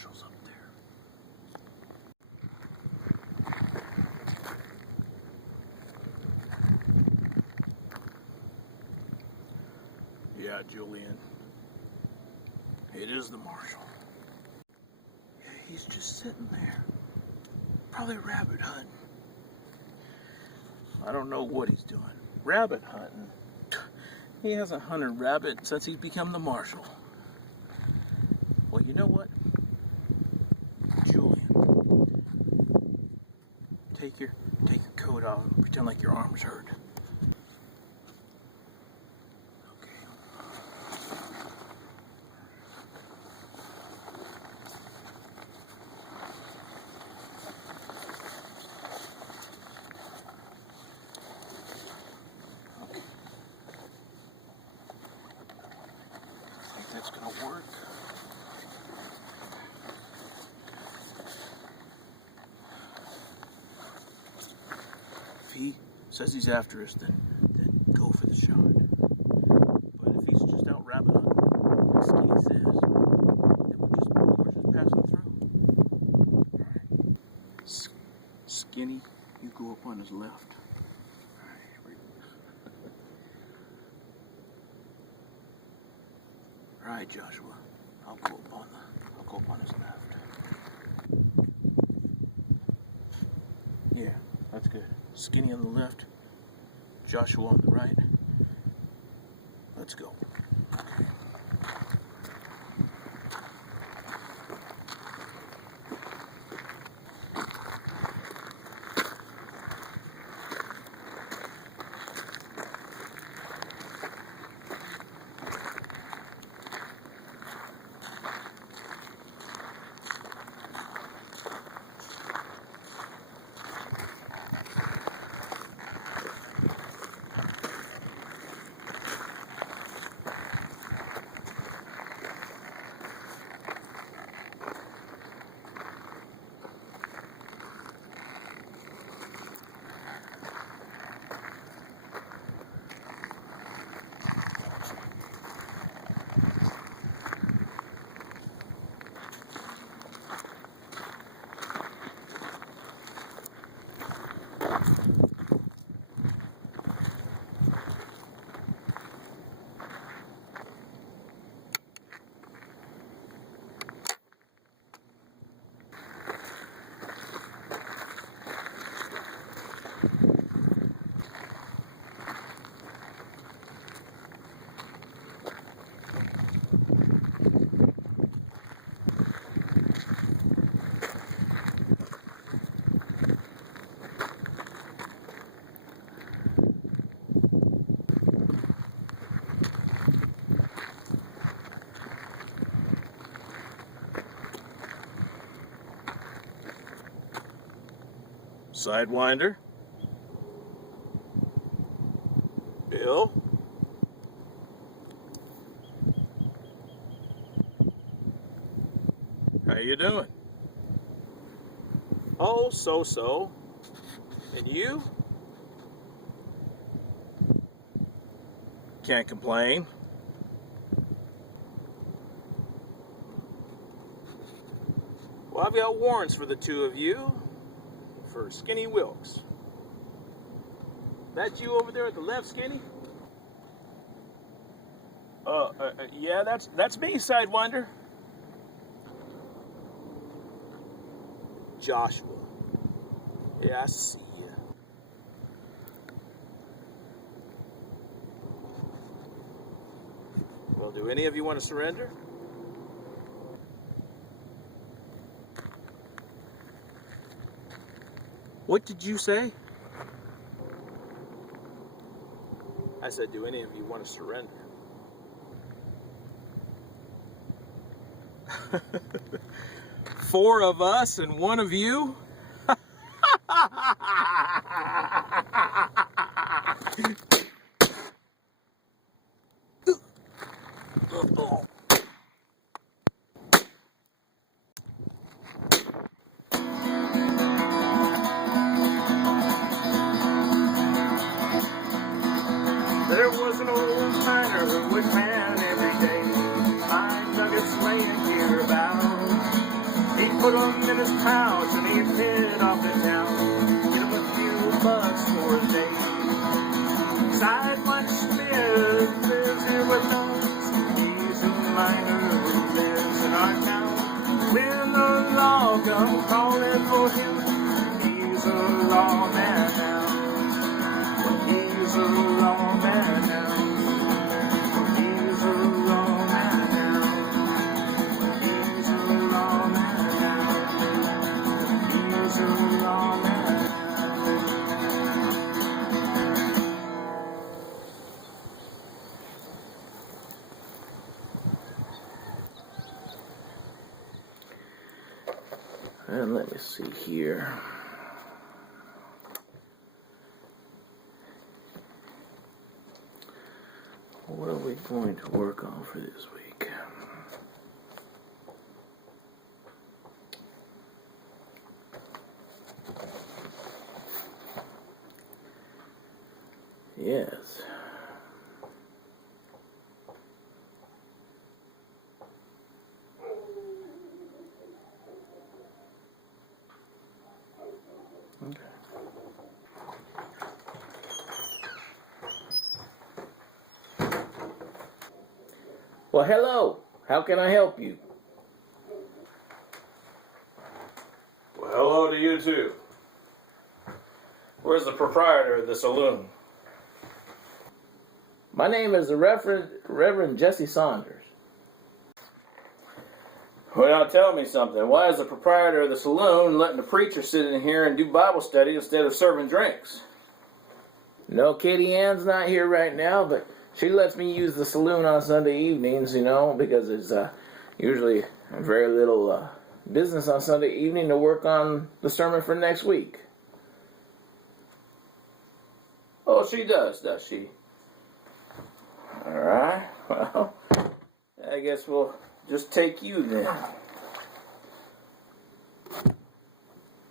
Marshal's up there. Yeah, Julian. It is the Marshal. Yeah, he's just sitting there. Probably rabbit hunting. I don't know what he's doing. Rabbit hunting? He hasn't hunted rabbit since he's become the Marshal. Well, you know what? Julian. Take your coat off and pretend like your arm's hurt. That's gonna work. If he says he's after us, then go for the shot. But if he's just out rabbit hunting, like Skinny says, then we're just passing through. All right. Skinny, you go up on his left. All right, Joshua. I'll go up on his left. Yeah, that's good. Skinny on the left, Joshua on the right. Let's go. Okay. Sidewinder. Bill. How you doing? Oh, so. And you? Can't complain. Well, I've got warrants for the two of you. For Skinny Wilkes. That you over there at the left, Skinny? Yeah, that's me, Sidewinder. Joshua. Yeah, I see you. Well, do any of you want to surrender? What did you say? I said, do any of you want to surrender? Four of us and one of you? There was an old miner who would pan every day, find nuggets laying here about. put him in his pouch and he'd head off to town. Get him a few bucks for a day. Sidewinder Smith lives here with us. He's a miner who lives in our town. When the law comes calling for him, he's a lawman now. He's a lawman now. He's a lawman now. He's a lawman now. He's a lawman now. And let me see here. What are we going to work on for this week? Yes. Okay. Well, hello. How can I help you? Well, hello to you too. Where's the proprietor of the saloon? My name is the Reverend Jesse Saunders. Well, now tell me something. Why is the proprietor of the saloon letting the preacher sit in here and do Bible study instead of serving drinks? No, Katie Ann's not here right now, but she lets me use the saloon on Sunday evenings, you know, because it's usually very little business on Sunday evening to work on the sermon for next week. Oh, she does she? Alright, well, I guess we'll just take you then.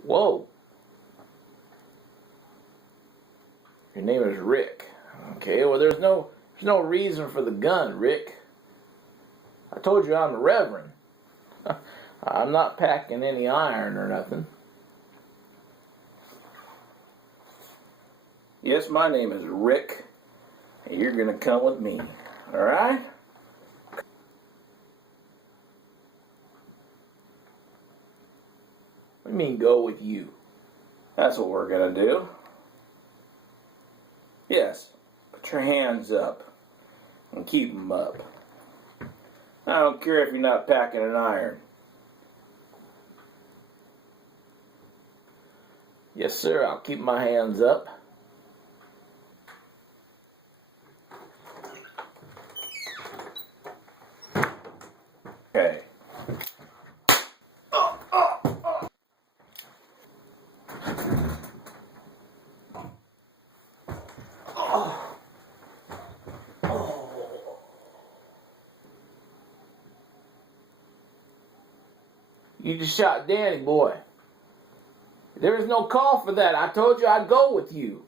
Whoa. Your name is Rick. Okay, well there's no reason for the gun, Rick. I told you I'm the Reverend. I'm not packing any iron or nothing. Yes, my name is Rick, and you're gonna come with me, alright? What do you mean go with you? That's what we're gonna do. Yes, put your hands up and keep them up. I don't care if you're not packing an iron. Yes, sir, I'll keep my hands up. Okay. You just shot Danny, boy. There was no call for that. I told you I'd go with you.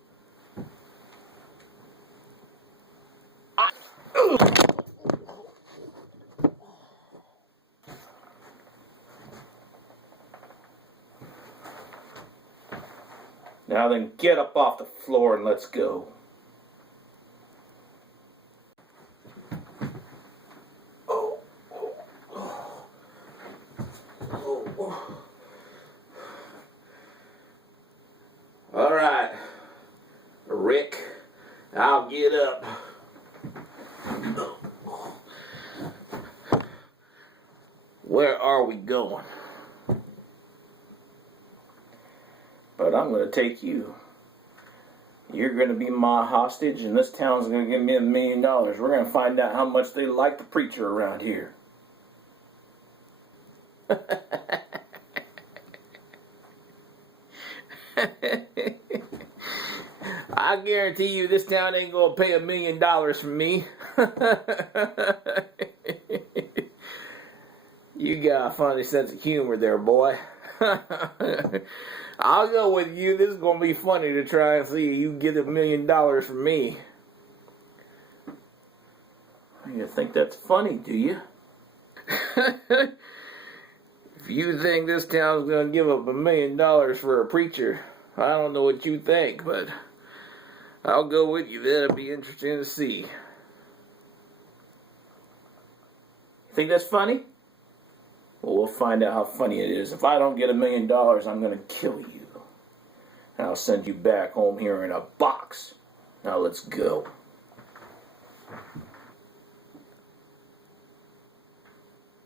Now then, get up off the floor and let's go. All right, Rick, I'll get up. Where are we going? But I'm going to take you. You're going to be my hostage, and this town's going to give me $1 million. We're going to find out how much they like the preacher around here. I guarantee you this town ain't gonna pay $1 million from me. You got a funny sense of humor there, boy. I'll go with you. This is gonna be funny to try and see you get $1 million from me. You think that's funny, do you? If you think this town's gonna give up $1 million for a preacher, I don't know what you think, but I'll go with you. That'll be interesting to see. You think that's funny? Well, we'll find out how funny it is. If I don't get $1 million, I'm gonna kill you. And I'll send you back home here in a box. Now let's go.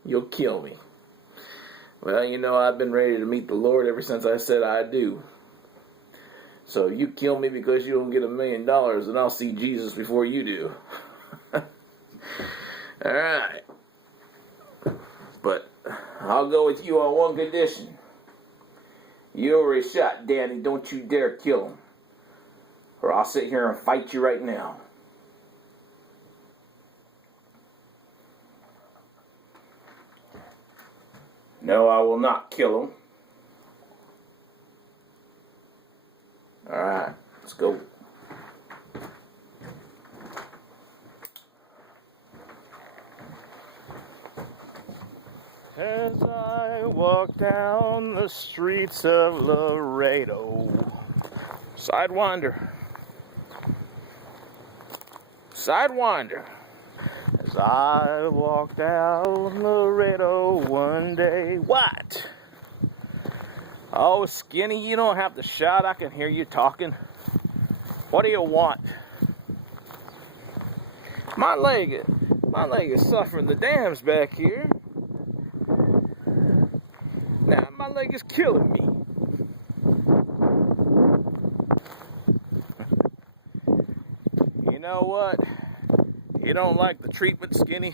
You'll kill me. Well, you know, I've been ready to meet the Lord ever since I said I do. So if you kill me because you don't get $1 million, then I'll see Jesus before you do. Alright. But I'll go with you on one condition. You already shot Danny, don't you dare kill him. Or I'll sit here and fight you right now. No, I will not kill him. Alright, let's go. As I walk down the streets of Laredo. Sidewinder. Sidewinder. As I walk down Laredo one day. What? Oh, Skinny, you don't have to shout. I can hear you talking. What do you want? My leg is suffering the dams back here. Now my leg is killing me. You know what? You don't like the treatment, Skinny?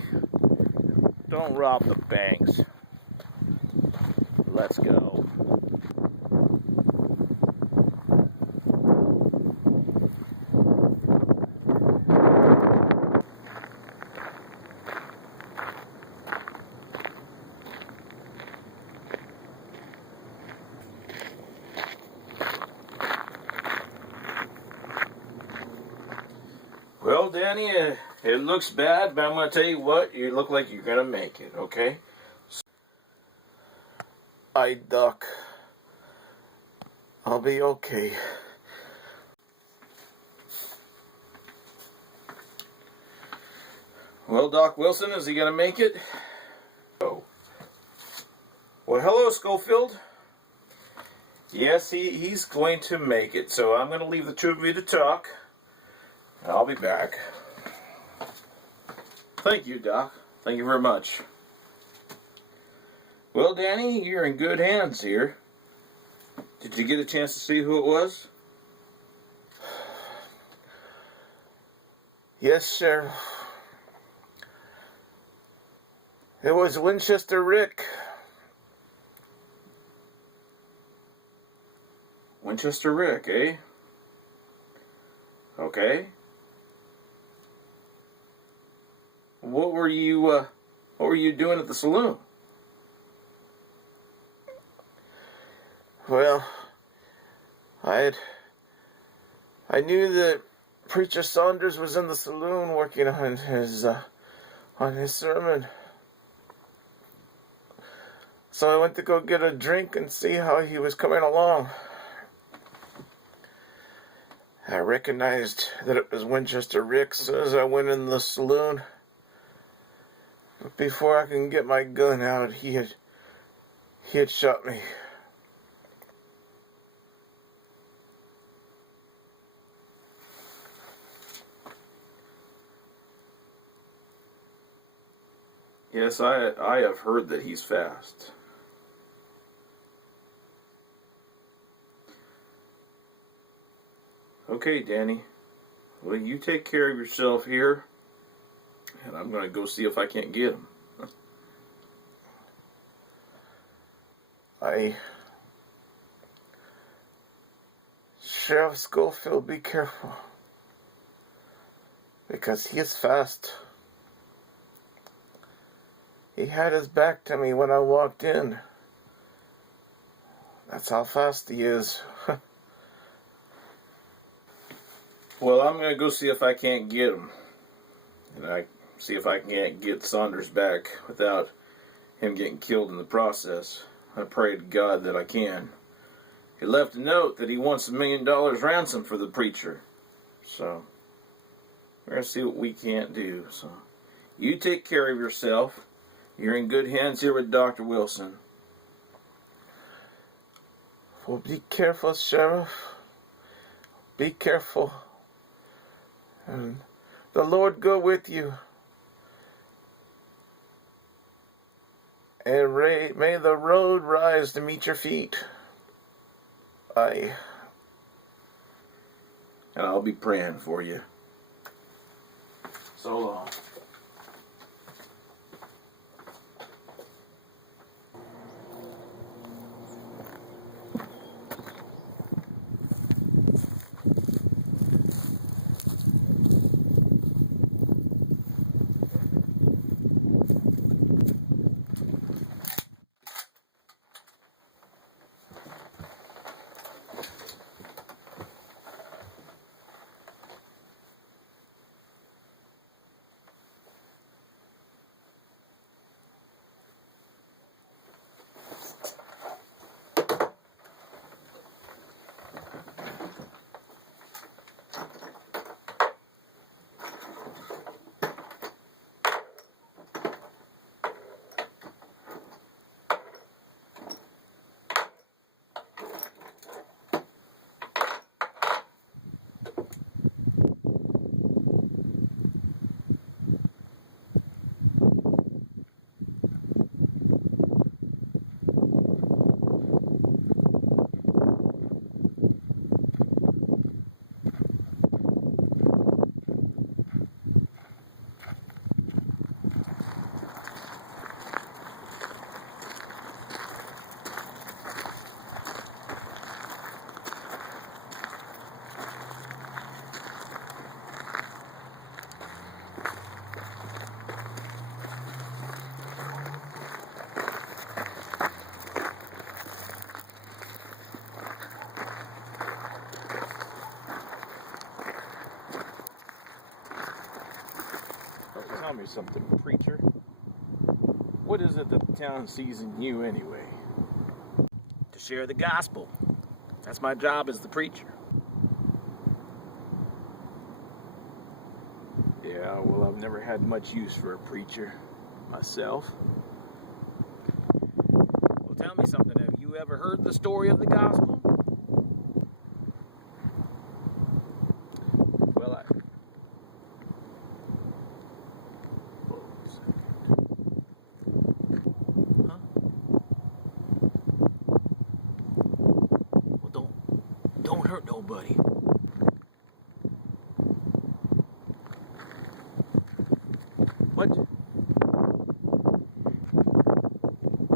Don't rob the banks. Let's go. Well, Danny, it looks bad, but I'm going to tell you what, you look like you're going to make it, okay? I duck. I'll be okay. Well, Doc Wilson, is he going to make it? Oh. Well, hello, Schofield. Yes, he's going to make it, so I'm going to leave the two of you to talk. I'll be back. Thank you, Doc. Thank you very much. Well, Danny, you're in good hands here. Did you get a chance to see who it was? Yes, Sheriff. It was Winchester Rick. Winchester Rick, eh? Okay. What were you doing at the saloon? Well, I knew that Preacher Saunders was in the saloon working on his sermon. So I went to go get a drink and see how he was coming along. I recognized that it was Winchester Rick as I went in the saloon. But before I can get my gun out, he had shot me. Yes, I have heard that he's fast. Okay, Danny. Well, you take care of yourself here, and I'm going to go see if I can't get him. Sheriff Schofield, be careful. Because he is fast. He had his back to me when I walked in. That's how fast he is. Well, I'm going to go see if I can't get him. And I see if I can't get Saunders back without him getting killed in the process. I pray to God that I can. He left a note that he wants $1 million ransom for the preacher. So, we're going to see what we can't do. So, you take care of yourself. You're in good hands here with Dr. Wilson. Well, be careful, Sheriff. Be careful. And the Lord go with you. And may the road rise to meet your feet. Aye. And I'll be praying for you. So long. Tell me something, preacher. What is it that the town sees in you anyway? To share the gospel. That's my job as the preacher. Yeah, well, I've never had much use for a preacher myself. Well, tell me something. Have you ever heard the story of the gospel? Well, Don't hurt nobody. what?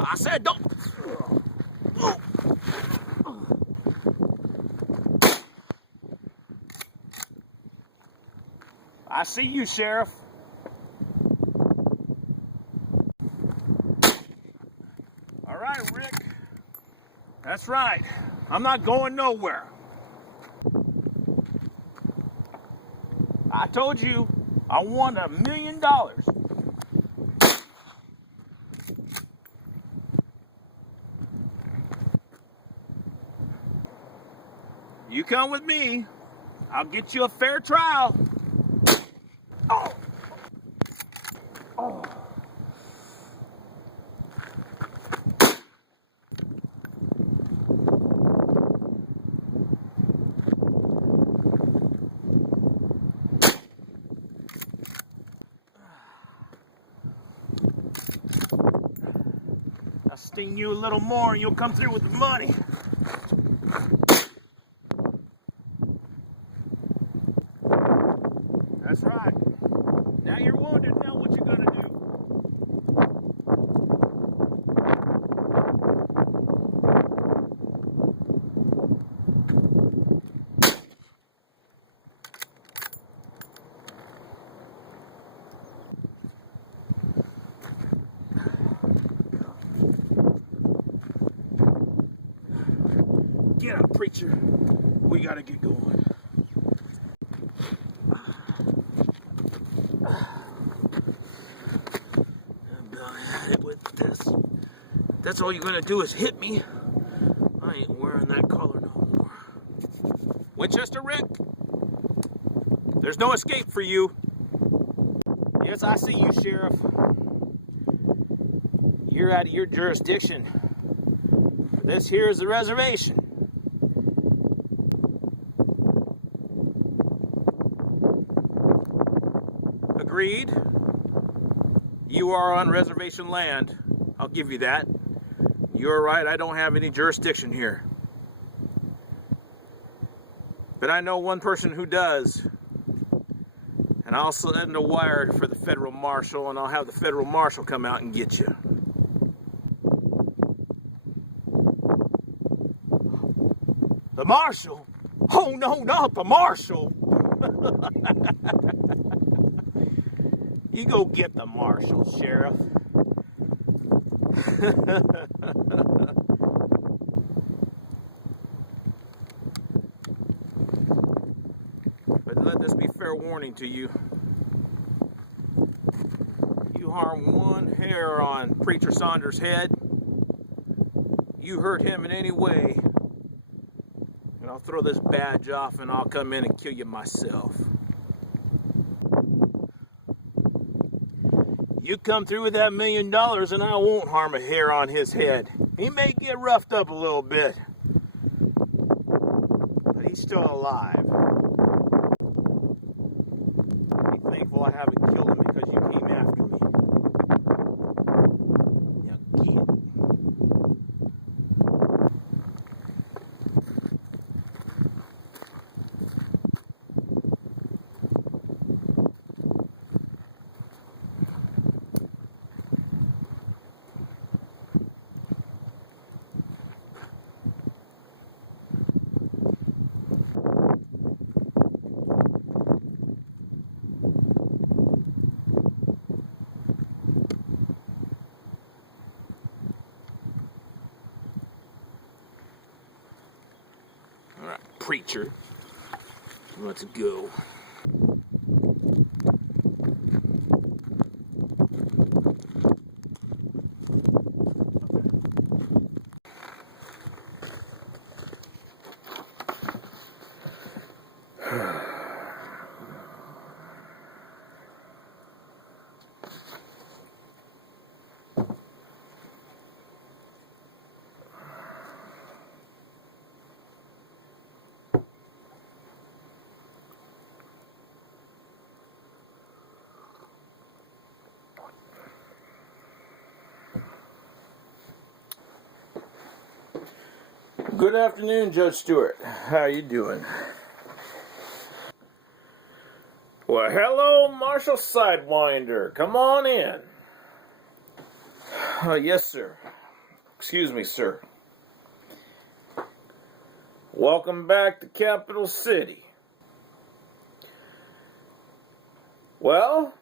I said don't. I see you, Sheriff. All right, Rick. That's right. I'm not going nowhere. I told you I won $1 million. You come with me, I'll get you a fair trial. Oh! Oh. I'll sting you a little more and you'll come through with the money. That's right. Now you're wounded. Now what you gonna do? Get up, preacher. We gotta get going. That's all you're gonna do is hit me, I ain't wearing that collar no more. Winchester Rick, there's no escape for you. Yes, I see you, Sheriff. You're out of your jurisdiction. This here is the reservation. Agreed. You are on reservation land. I'll give you that. You're right, I don't have any jurisdiction here. But I know one person who does. And I'll send a wire for the federal marshal, and I'll have the federal marshal come out and get you. The marshal? Oh no, not the marshal! You go get the marshal, Sheriff. But let this be fair warning to you. You harm one hair on Preacher Saunders' head, you hurt him in any way, and I'll throw this badge off and I'll come in and kill you myself. You come through with that $1 million and I won't harm a hair on his head. He may get roughed up a little bit, but he's still alive. Be thankful I haven't killed him because you came after me. Now get. Preacher, let's go. Good afternoon, Judge Stewart. How are you doing? Well, hello, Marshal Sidewinder. Come on in. Yes, sir. Excuse me, sir. Welcome back to Capital City. Well,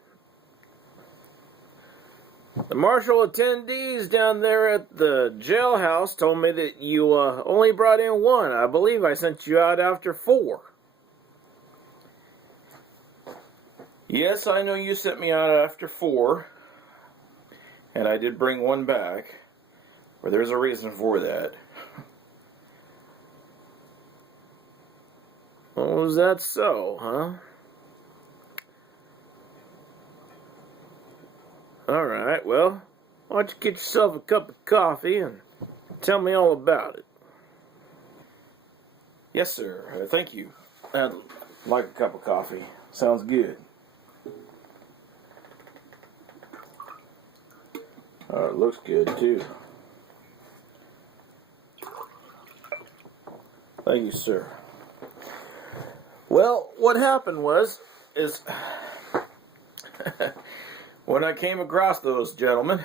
the Marshal attendees down there at the jailhouse told me that you only brought in one. I believe I sent you out after 4. Yes, I know you sent me out after 4. And I did bring one back. Well, there's a reason for that. Oh, is that so, huh? Alright, well, why don't you get yourself a cup of coffee and tell me all about it. Yes, sir. Thank you. I'd like a cup of coffee. Sounds good. It looks good, too. Thank you, sir. Well, what happened is when I came across those gentlemen,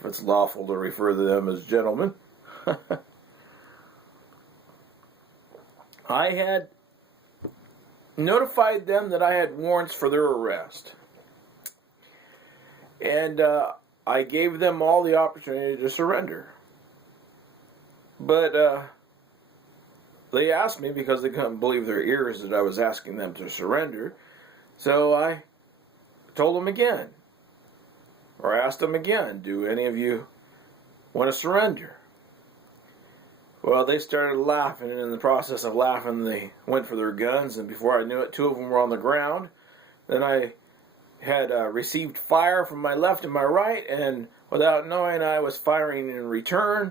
if it's lawful to refer to them as gentlemen, I had notified them that I had warrants for their arrest. And I gave them all the opportunity to surrender. But they asked me because they couldn't believe their ears that I was asking them to surrender. So I told them again, or asked them again, do any of you want to surrender. Well, they started laughing, and in the process of laughing, they went for their guns, and before I knew it, 2 of them were on the ground. Then I had received fire from my left and my right, and without knowing I was firing in return.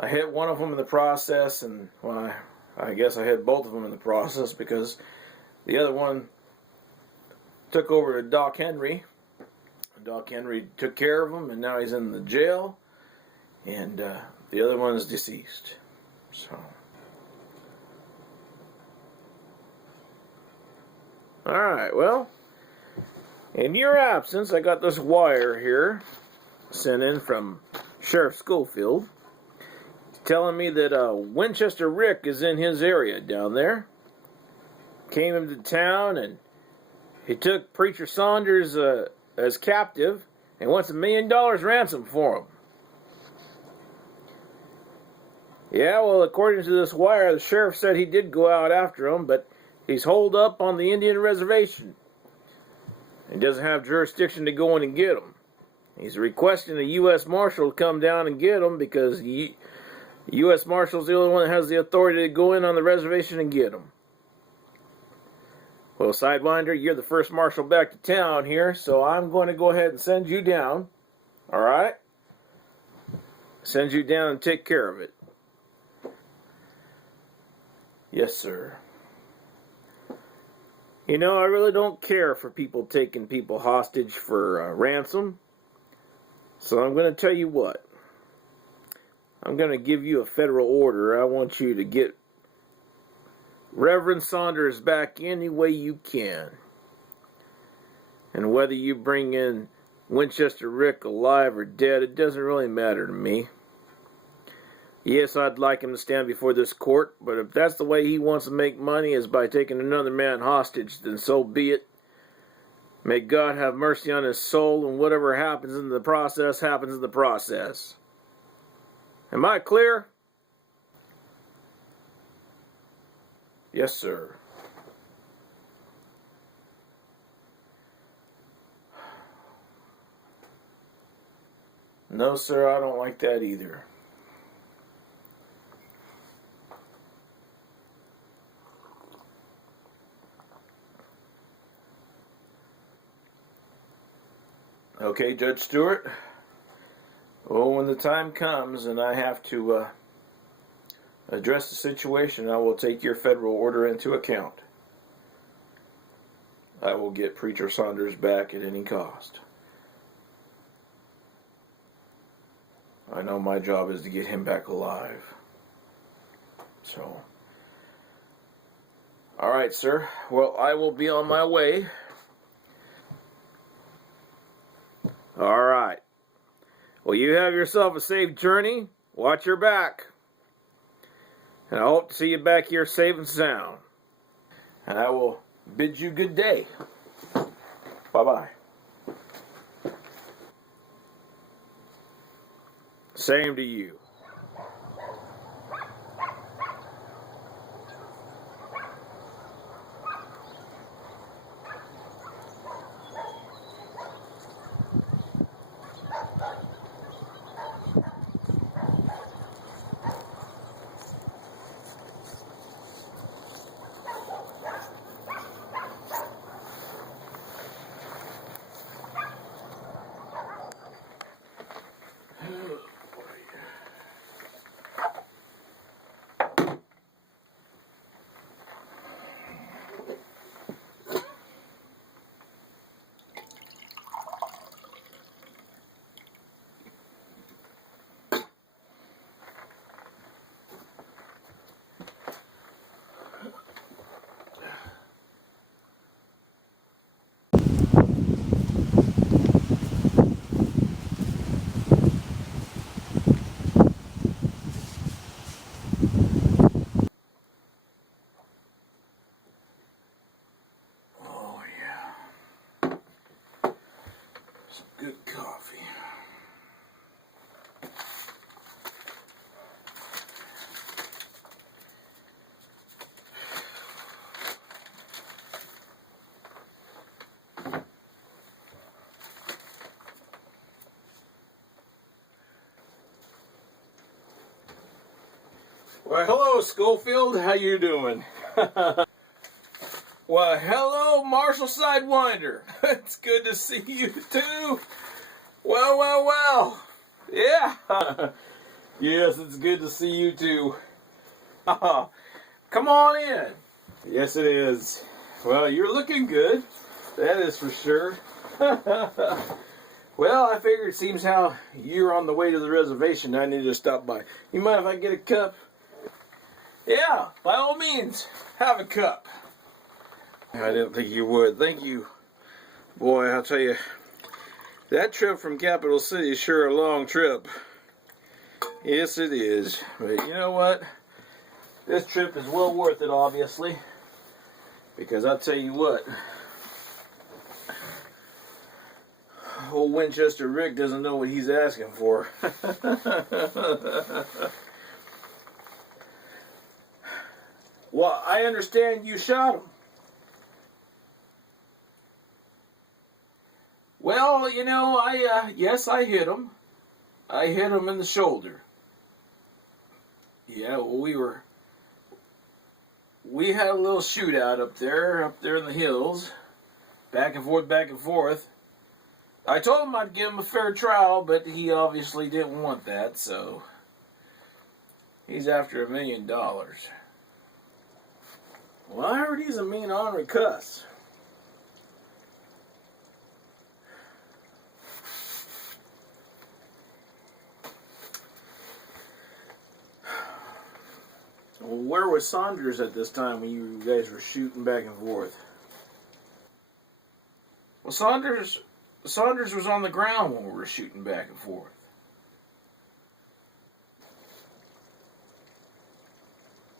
I hit one of them in the process, and well, I guess I hit both of them in the process because the other one took over to Doc Henry. Doc Henry took care of him, and now he's in the jail, and the other one is deceased. So, all right, well, in your absence, I got this wire here sent in from Sheriff Schofield telling me that Winchester Rick is in his area down there. Came into town and he took Preacher Saunders as captive and wants $1 million ransom for him. Yeah, well, according to this wire, the sheriff said he did go out after him, but he's holed up on the Indian reservation. He doesn't have jurisdiction to go in and get him. He's requesting a U.S. Marshal to come down and get him because U.S. Marshal's the only one that has the authority to go in on the reservation and get him. Well, Sidewinder, you're the first Marshal back to town here, so I'm going to go ahead and send you down. All right? Send you down and take care of it. Yes, sir. You know, I really don't care for people taking people hostage for ransom. So I'm going to tell you what. I'm going to give you a federal order. I want you to get Reverend Saunders back any way you can. And whether you bring in Winchester Rick alive or dead, it doesn't really matter to me. Yes, I'd like him to stand before this court, but if that's the way he wants to make money is by taking another man hostage, then so be it. May God have mercy on his soul, and whatever happens in the process, happens in the process. Am I clear? Yes, sir. No, sir, I don't like that either. Okay, Judge Stewart. Well, when the time comes and I have to address the situation, I will take your federal order into account. I will get Preacher Saunders back at any cost. I know my job is to get him back alive. So, all right, sir. Well, I will be on my way. All right. Well, you have yourself a safe journey. Watch your back. And I hope to see you back here safe and sound. And I will bid you good day. Bye-bye. Same to you. Good coffee. Well, hello, Schofield. How you doing? Well, hello, Marshal Sidewinder. It's good to see you, too. Well, well, well. Yeah. Yes, it's good to see you, too. Come on in. Yes, it is. Well, you're looking good. That is for sure. Well, I figured it seems how you're on the way to the reservation, I need to stop by. You mind if I get a cup? Yeah, by all means, have a cup. I didn't think you would. Thank you. Boy, I'll tell you, that trip from Capital City is sure a long trip. Yes, it is. But you know what? This trip is well worth it, obviously. Because I'll tell you what, old Winchester Rick doesn't know what he's asking for. Well, I understand you shot him. Well, you know, yes, I hit him. I hit him in the shoulder. Yeah, well, we had a little shootout up there in the hills. Back and forth, back and forth. I told him I'd give him a fair trial, but he obviously didn't want that, so he's after $1 million. Well, I heard he's a mean, ornery cuss. Well, where was Saunders at this time when you guys were shooting back and forth? Well, Saunders was on the ground when we were shooting back and forth.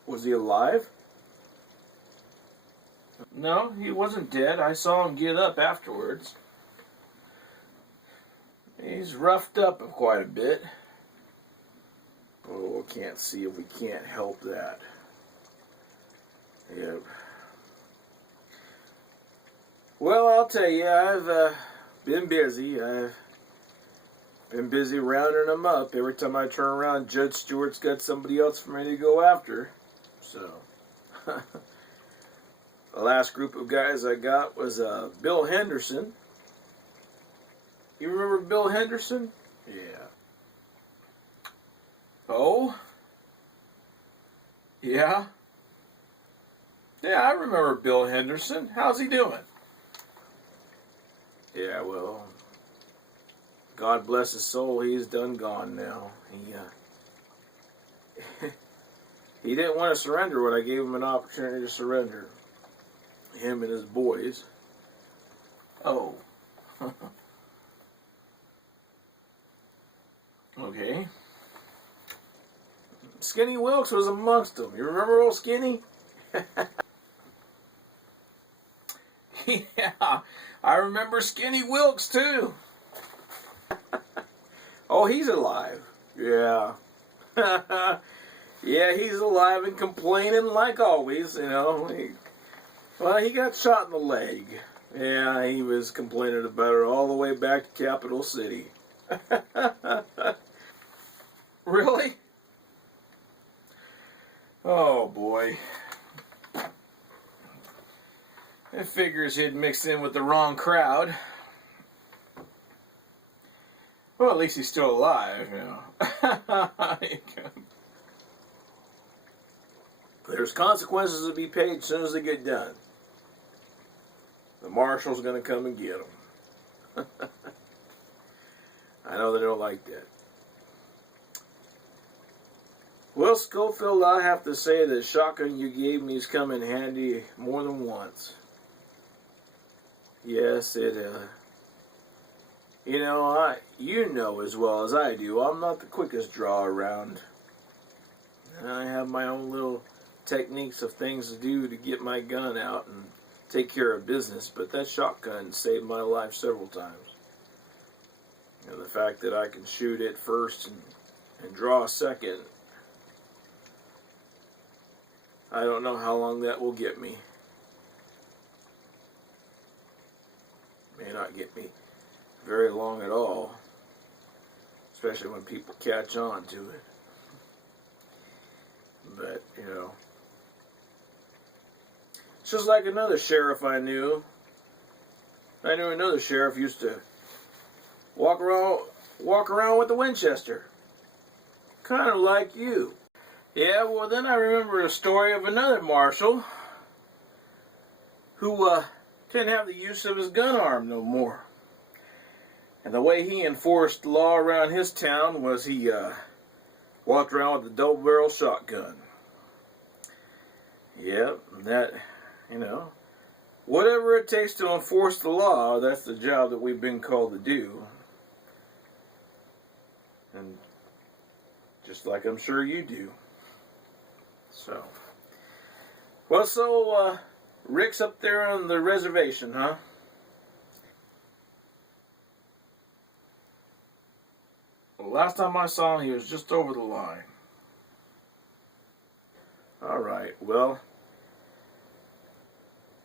Was he alive? No, he wasn't dead. I saw him get up afterwards. He's roughed up quite a bit. Oh, can't see if we can't help that. Yep. Well, I'll tell you, I've been busy. I've been busy rounding them up. Every time I turn around, Judge Stewart's got somebody else for me to go after. So, the last group of guys I got was Bill Henderson. You remember Bill Henderson? Yeah. Oh? Yeah? Yeah, I remember Bill Henderson. How's he doing? Yeah, well, God bless his soul, he's done gone now. He didn't want to surrender when I gave him an opportunity to surrender. Him and his boys. Oh. Okay. Skinny Wilkes was amongst them. You remember old Skinny? Yeah, I remember Skinny Wilkes too. Oh, he's alive. Yeah. Yeah, he's alive and complaining like always, you know. He got shot in the leg. Yeah, he was complaining about it all the way back to Capital City. Really? Oh, boy. I figures he'd mixed in with the wrong crowd. Well, at least he's still alive, you know. There's consequences to be paid as soon as they get done. The Marshal's gonna come and get them. I know they don't like that. Well, Schofield, I have to say that shotgun you gave me has come in handy more than once. Yes, it you know as well as I do, I'm not the quickest draw around. And I have my own little techniques of things to do to get my gun out and take care of business, but that shotgun saved my life several times. And the fact that I can shoot it first and draw a second, I don't know how long that will get me. May not get me very long at all, especially when people catch on to it. but, you know. It's just like another sheriff I knew. I knew another sheriff used to walk around with a Winchester. Kind of like you. Yeah, well then I remember a story of another marshal who didn't have the use of his gun arm no more. And the way he enforced the law around his town was he walked around with a double-barrel shotgun. Yep, that, you know, whatever it takes to enforce the law, that's the job that we've been called to do. And just like I'm sure you do. So, well, so Rick's up there on the reservation, huh? Last time I saw him, he was just over the line. Alright, well,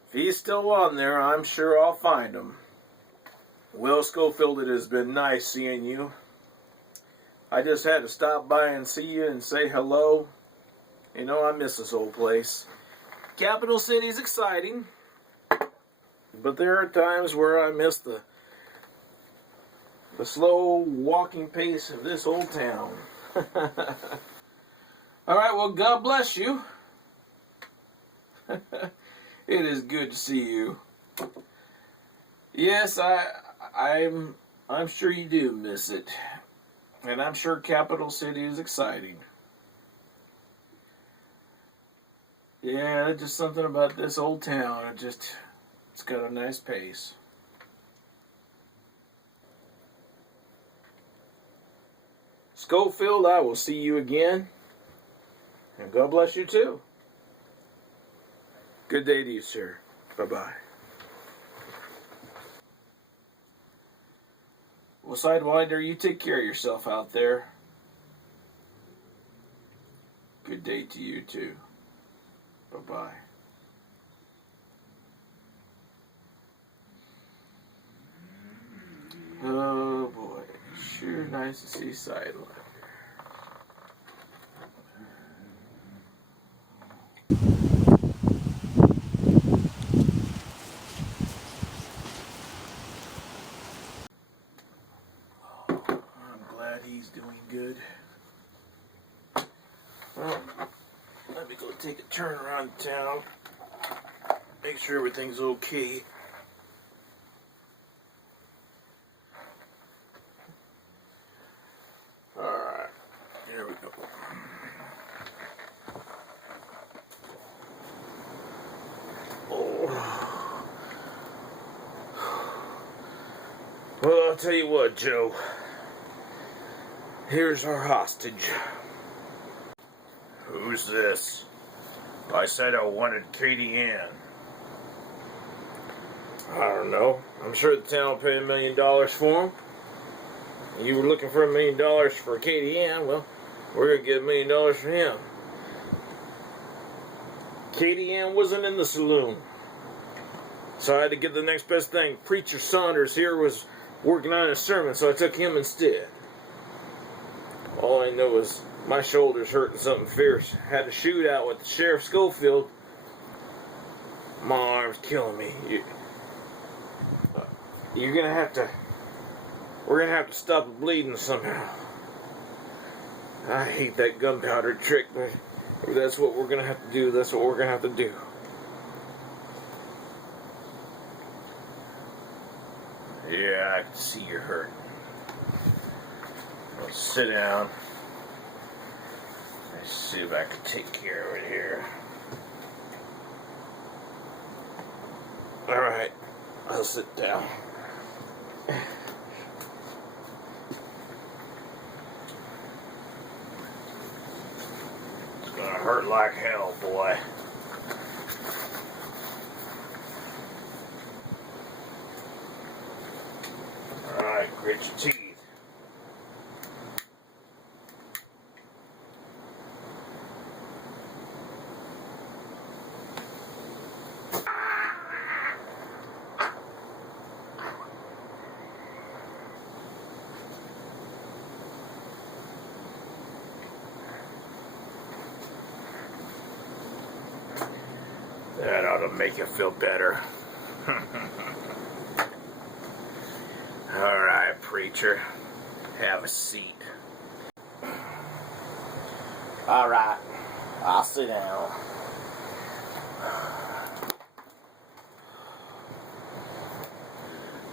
if he's still on there, I'm sure I'll find him. Well, Schofield, it has been nice seeing you. I just had to stop by and see you and say hello. You know, I miss this old place. Capital City is exciting, but there are times where I miss the slow walking pace of this old town. Alright, well, God bless you. It is good to see you. Yes, I'm sure you do miss it. And I'm sure Capital City is exciting. Yeah, there's just something about this old town. It's got a nice pace. Schofield, I will see you again. And God bless you too. Good day to you, sir. Bye-bye. Well, Sidewinder, you take care of yourself out there. Good day to you too. Bye-bye. Oh boy, sure nice to see Sidewinder. He's doing good. Well, let me go take a turn around town. Make sure everything's okay. Alright, here we go. Oh. Well, I'll tell you what, Joe. Here's our hostage. Who's this? I said I wanted Katie Ann. I don't know. I'm sure the town will pay $1 million for him. You were looking for $1 million for Katie Ann. Well, we're gonna get $1 million for him. Katie Ann wasn't in the saloon, so I had to get the next best thing. Preacher Saunders here was working on a sermon, so I took him instead. All I know is my shoulder's hurting something fierce. Had a shootout with the Sheriff Schofield. My arm's killing me. You're gonna have to. We're gonna have to stop the bleeding somehow. I hate that gunpowder trick, but if that's what we're gonna have to do, that's what we're gonna have to do. Yeah, I can see you're hurting. Sit down. Let's see if I can take care of it here. Alright, I'll sit down. It's gonna hurt like hell, boy. Alright, grit your teeth. ought to make you feel better. Alright, preacher. Have a seat. Alright, I'll sit down.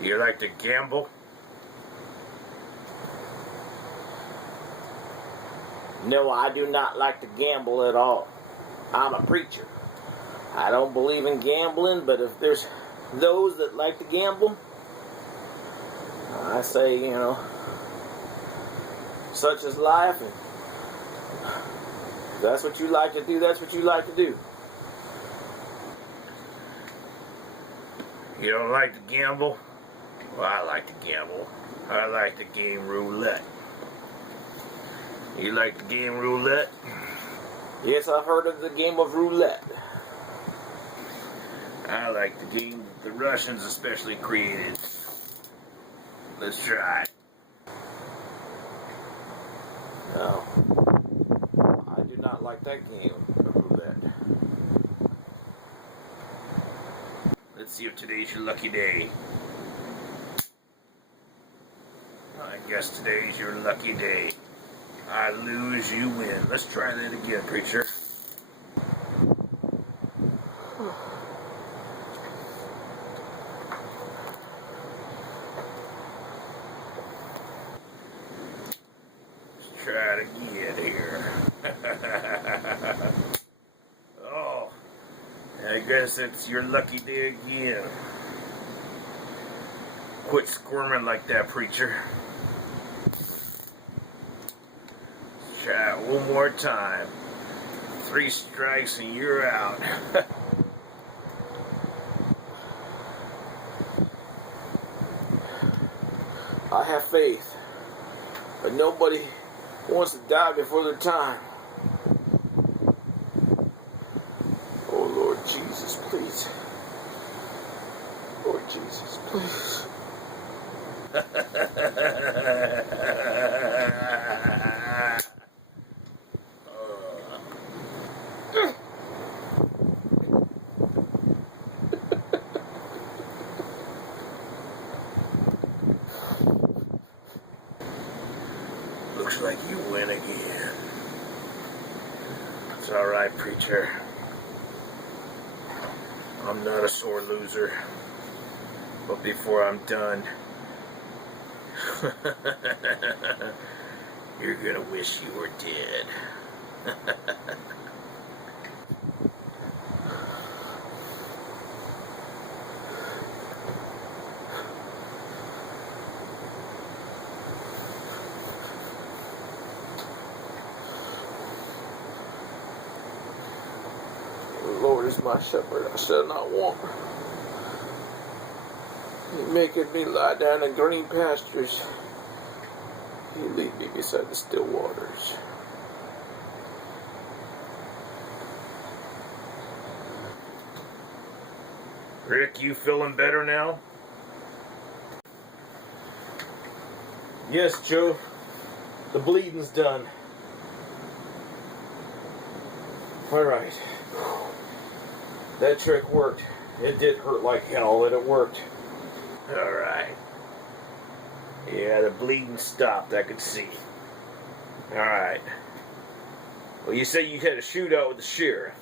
You like to gamble? No, I do not like to gamble at all. I'm a preacher. I don't believe in gambling, but if there's those that like to gamble, I say, you know, such is life, and if that's what you like to do, that's what you like to do. You don't like to gamble? Well, I like to gamble. I like the game roulette. You like the game roulette? Yes, I've heard of the game of roulette. I like the game the Russians especially created. Let's try it. No, I do not like that game of roulette. Let's see if today's your lucky day. I guess today's your lucky day. I lose, you win. Let's try that again, preacher. Let's try it again here. Oh, I guess it's your lucky day again. Quit squirming like that, preacher. Try it one more time. 3 strikes and you're out. I have faith, but nobody wants to die before their time. Oh, Lord Jesus, please. Lord Jesus, please. Looks like you win again. It's alright, preacher. I'm not a sore loser. But before I'm done, you're gonna wish you were dead. The Lord is my shepherd, I shall not want. He maketh me lie down in green pastures. He lead me beside the still waters. Rick, you feeling better now? Yes, Joe. The bleeding's done. All right. That trick worked. It did hurt like hell, and it worked. Alright. Yeah, the bleeding stopped, I can see. Alright. Well, you said you had a shootout with the sheriff.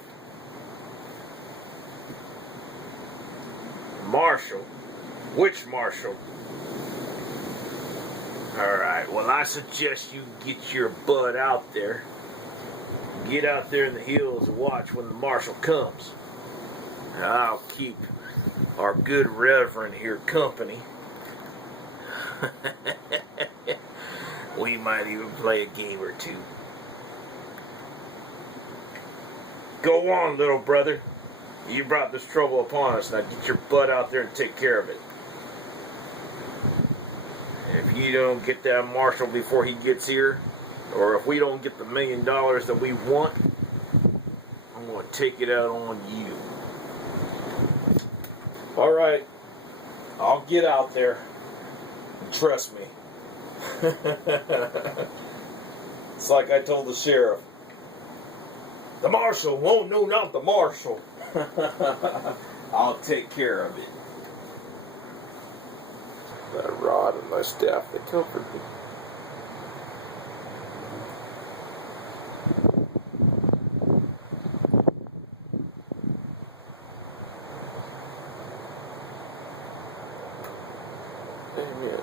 Marshal. Which Marshal? Alright, well, I suggest you get your butt out there. Get out there in the hills and watch when the Marshal comes. I'll keep our good Reverend here company. We might even play a game or two. Go on, little brother. You brought this trouble upon us. Now get your butt out there and take care of it. If you don't get that Marshal before he gets here, or if we don't get the $1 million that we want, I'm going to take it out on you. All right. I'll get out there. And trust me. It's like I told the sheriff. The Marshal. Oh, no, not the Marshal. I'll take care of it. Thy rod and thy staff, they comfort me. Amen.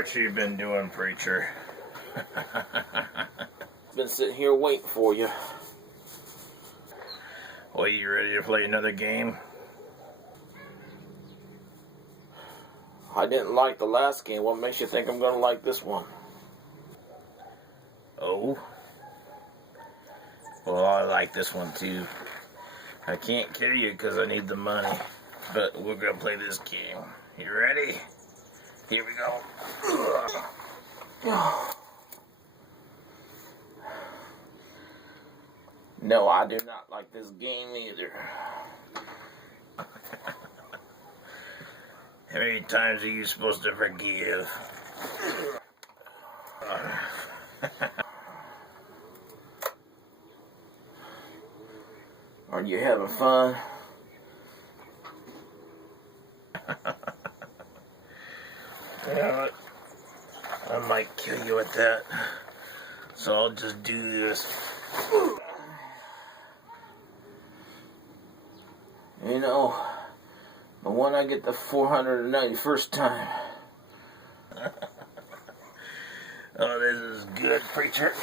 what you've been doing, preacher. Been sitting here waiting for you. Well, you ready to play another game? I didn't like the last game. What makes you think I'm gonna like this one? Oh? Well, I like this one too. I can't kill you because I need the money, but we're gonna play this game. You ready? Here we go. No, I do not like this game either. How many times are you supposed to forgive? Are you having fun? You know what? I might kill you with that. So I'll just do this. You know, but when I get the 491st time. Oh, this is good, preacher.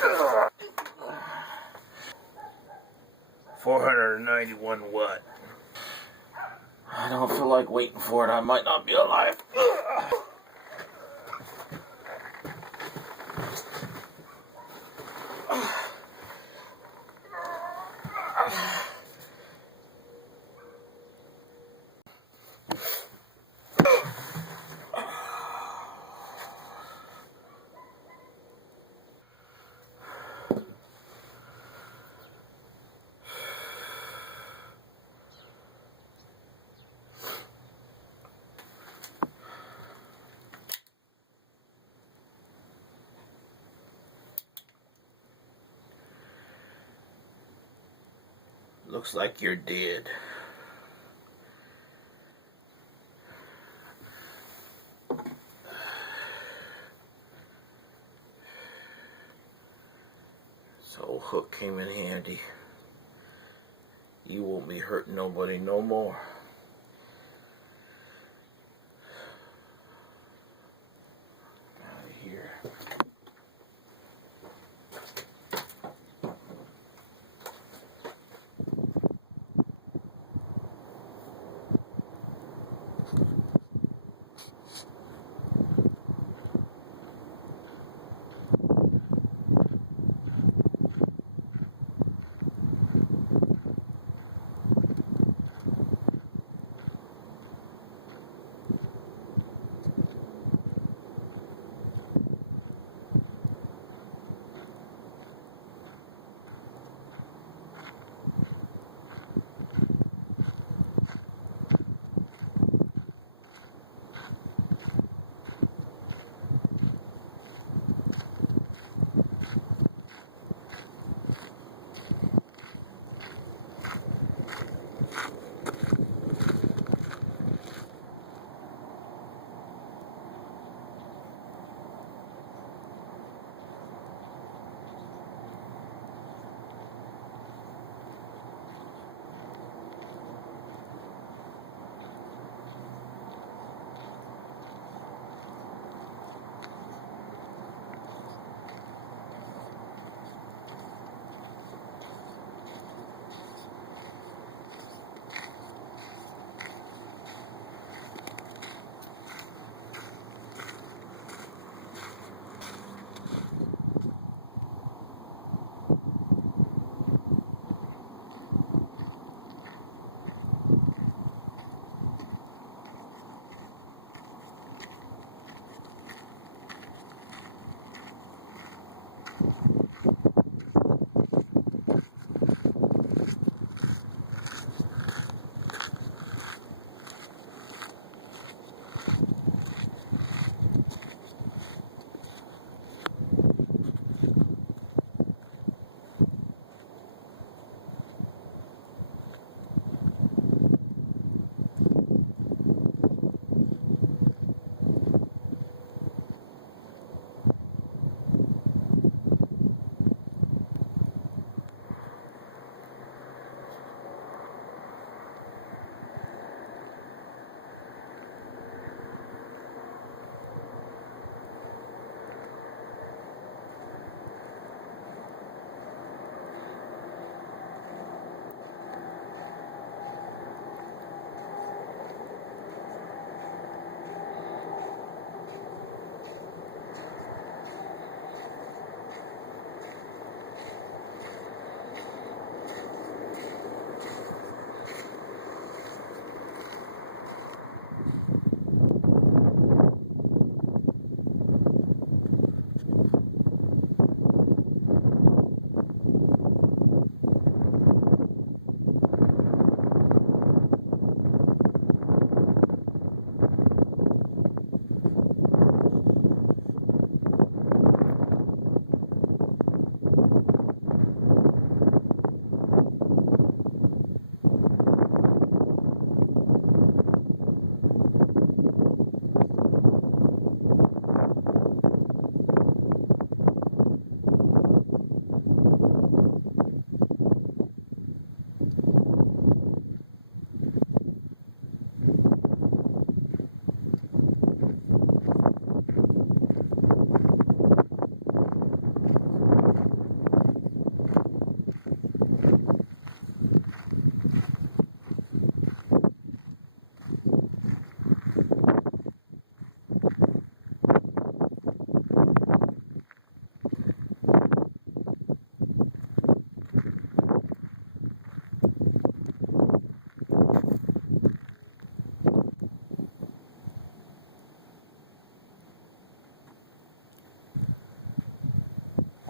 491 what? I don't feel like waiting for it. I might not be alive. Looks like you're dead. So hook came in handy. You won't be hurting nobody no more. Out of here.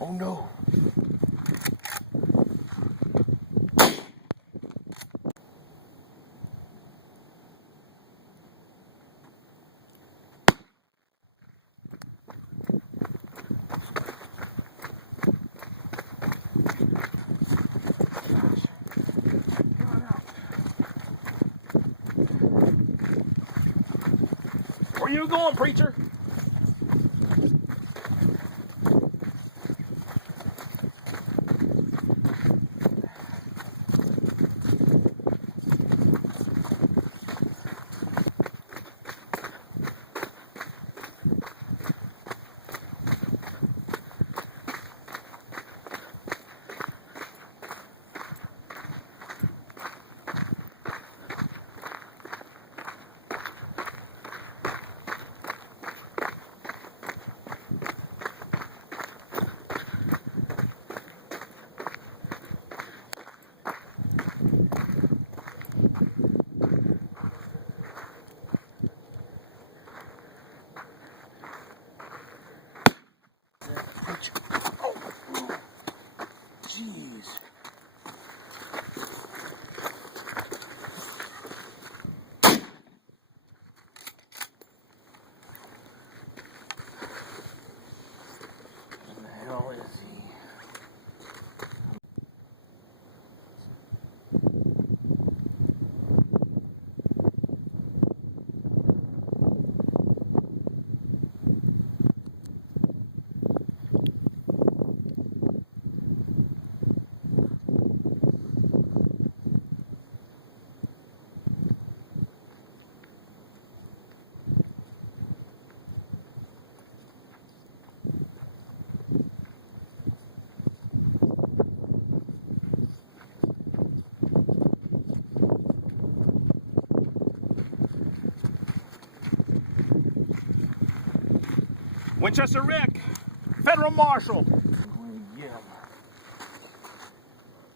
Oh no. Where you going, preacher? Jeez. Where the hell is he? Winchester Rick, Federal Marshal.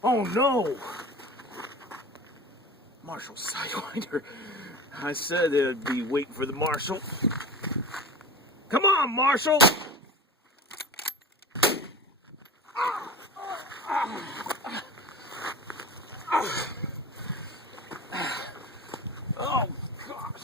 Oh no! Marshal Sidewinder. I said it'd be waiting for the Marshal. Come on, Marshal! Oh gosh!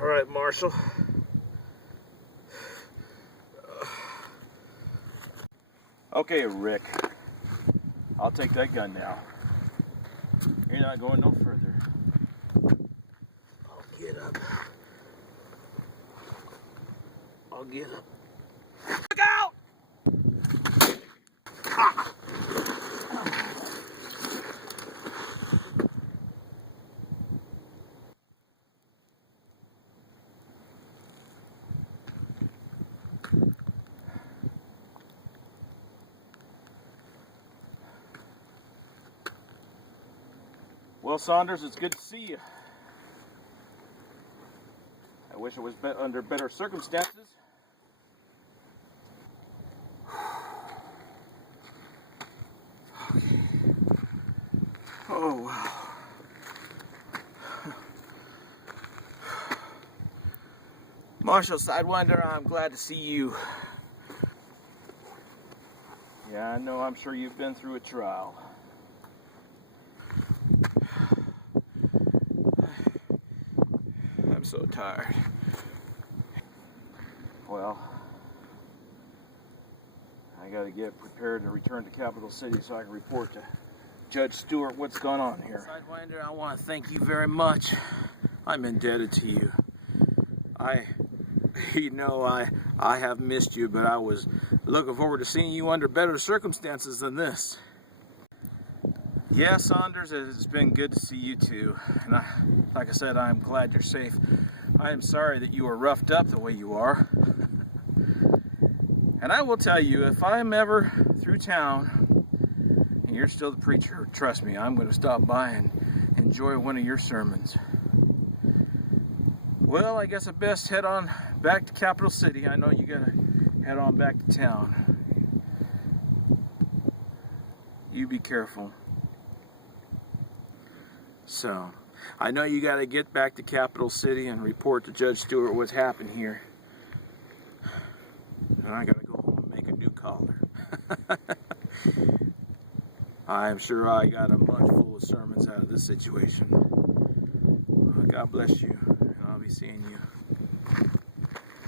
All right, Marshal. Okay, Rick. I'll take that gun now. You're not going no further. I'll get up. I'll get up. Look out! Ah! Well, Saunders, it's good to see you. I wish it was under better circumstances. Okay. Oh, wow. Marshal Sidewinder, I'm glad to see you. Yeah, I know, I'm sure you've been through a trial. I'm so tired. Well, I gotta get prepared to return to Capital City so I can report to Judge Stewart what's going on here. Sidewinder, I want to thank you very much. I'm indebted to you. I have missed you, but I was looking forward to seeing you under better circumstances than this. Yeah, Saunders, it's been good to see you too. And like I said, I'm glad you're safe. I am sorry that you are roughed up the way you are. And I will tell you, if I'm ever through town you're still the preacher, trust me, I'm going to stop by and enjoy one of your sermons. Well, I guess I best head on back to Capital City. I know you got to head on back to town. You be careful. So, I know you got to get back to Capital City and report to Judge Stewart what's happened here. And I got to go home and make a new collar. I'm sure I got a month full of sermons out of this situation. Well, God bless you, and I'll be seeing you.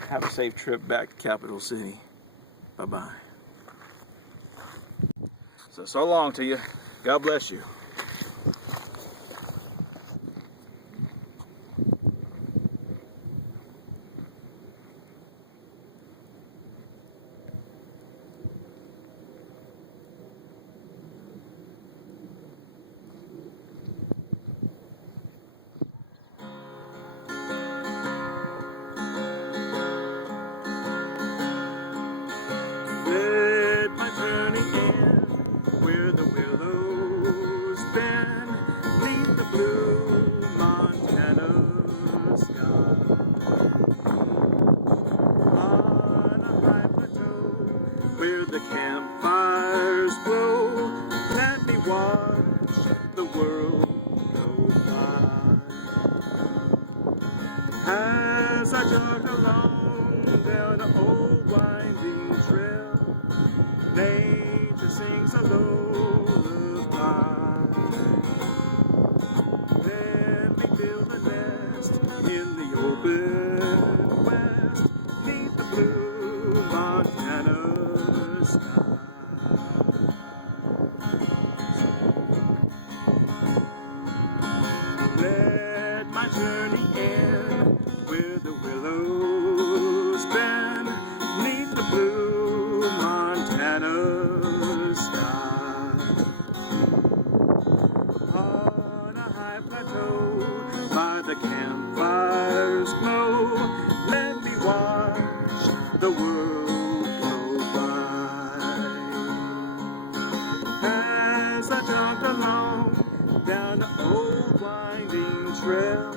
Have a safe trip back to Capital City. Bye-bye. So long to you. God bless you. Let my journey end where the willows bend neath the blue Montana sky. On a high plateau where the campfires glow, let me watch the world go by. As I jog along down an old winding trail, nature sings a lullaby. Let me build a nest in the open west, neath the blue Montana sky. Let my journey end where the willows bend neath the blue Montana sky. On a high plateau by the campfire's glow, let me watch the world go by. As I jogged along down the old winding trail,